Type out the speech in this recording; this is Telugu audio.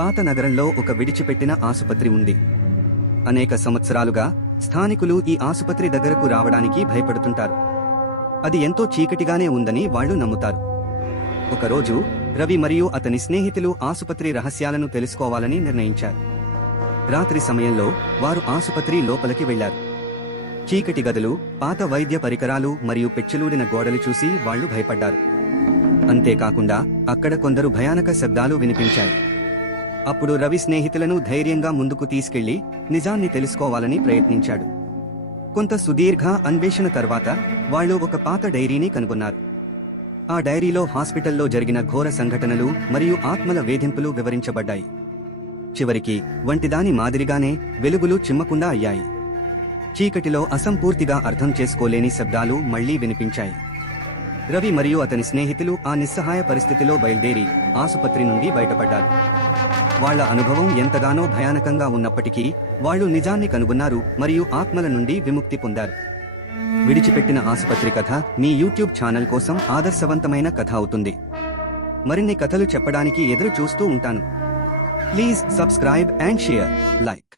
పాత నగరంలో ఒక విడిచిపెట్టిన ఆసుపత్రి ఉంది. అనేక సంవత్సరాలుగా స్థానికులు ఈ ఆసుపత్రి దగ్గరకు రావడానికి భయపడుతుంటారు. అది ఎంతో చీకటిగానే ఉందని వాళ్లు నమ్ముతారు. ఒకరోజు రవి మరియు అతని స్నేహితులు ఆసుపత్రి రహస్యాలను తెలుసుకోవాలని నిర్ణయించారు. రాత్రి సమయంలో వారు ఆసుపత్రి లోపలికి వెళ్లారు. చీకటి గదులు, పాత వైద్య పరికరాలు మరియు పెచ్చులూడిన గోడలు చూసి వాళ్లు భయపడ్డారు. అంతేకాకుండా అక్కడ కొందరు భయానక శబ్దాలు వినిపించాయి. అప్పుడు రవి స్నేహితులను ధైర్యంగా ముందుకు తీసుకెళ్లి నిజాన్ని తెలుసుకోవాలని ప్రయత్నించాడు. కొంత సుదీర్ఘ అన్వేషణ తర్వాత వాళ్లు ఒక పాత డైరీని కనుగొన్నారు. ఆ డైరీలో హాస్పిటల్లో జరిగిన ఘోర సంఘటనలు మరియు ఆత్మల వేధింపులు వివరించబడ్డాయి. చివరికి వంటిదాని మాదిరిగానే వెలుగులు చిమ్మకుండా అయ్యాయి. చీకటిలో అసంపూర్తిగా అర్థం చేసుకోలేని శబ్దాలు మళ్లీ వినిపించాయి. రవి మరియు అతని స్నేహితులు ఆ నిస్సహాయ పరిస్థితిలో బయలుదేరి ఆసుపత్రి నుండి బయటపడ్డారు. వాళ్ల అనుభవం ఎంతగానో భయానకంగా ఉన్నప్పటికీ వాళ్లు నిజాన్ని కనుగొన్నారు మరియు ఆత్మల నుండి విముక్తి పొందారు. విడిచిపెట్టిన ఆసుపత్రి కథ మీ యూట్యూబ్ ఛానల్ కోసం ఆదర్శవంతమైన కథ అవుతుంది. మరిన్ని కథలు చెప్పడానికి ఎదురు చూస్తూ ఉంటాను. Please subscribe and share, like.